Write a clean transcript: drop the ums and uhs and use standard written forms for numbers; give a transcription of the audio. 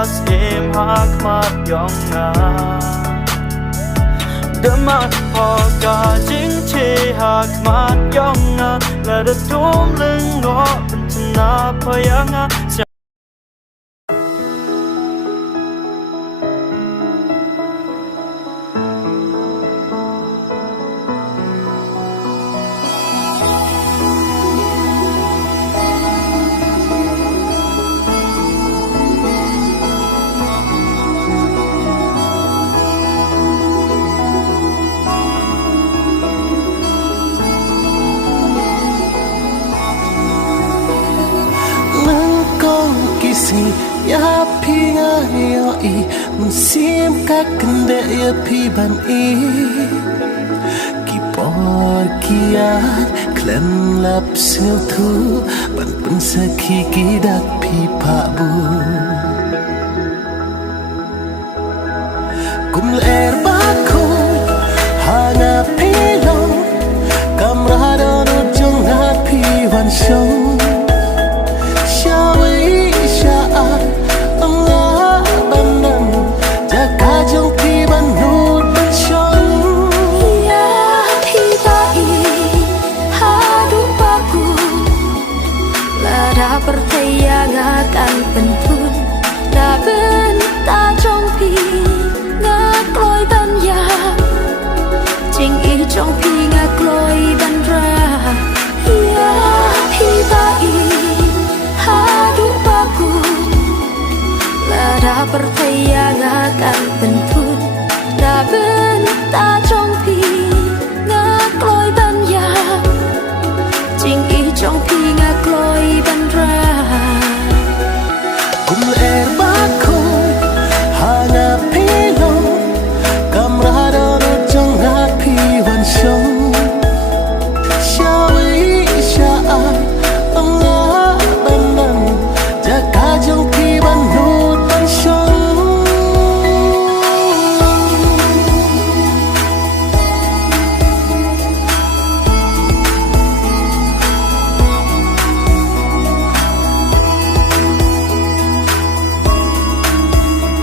as im hak mat yong nga Demat poka jing che hak mat yong nga La da dum lưng ngõ bentana payanga Ya pinga yo I musim kakende ya pi ban I Kipor kiat klem lap sil tu ban pun sakhi kidak pi pa bu Kum ler baku hanga pilong kamrado no jong pi wan show Pertayangan pentun da benta trong pi nga kloi ban ya jing I trong pi nga kloi ban ra ya pi ba I hadu baku la da pertayangan pentun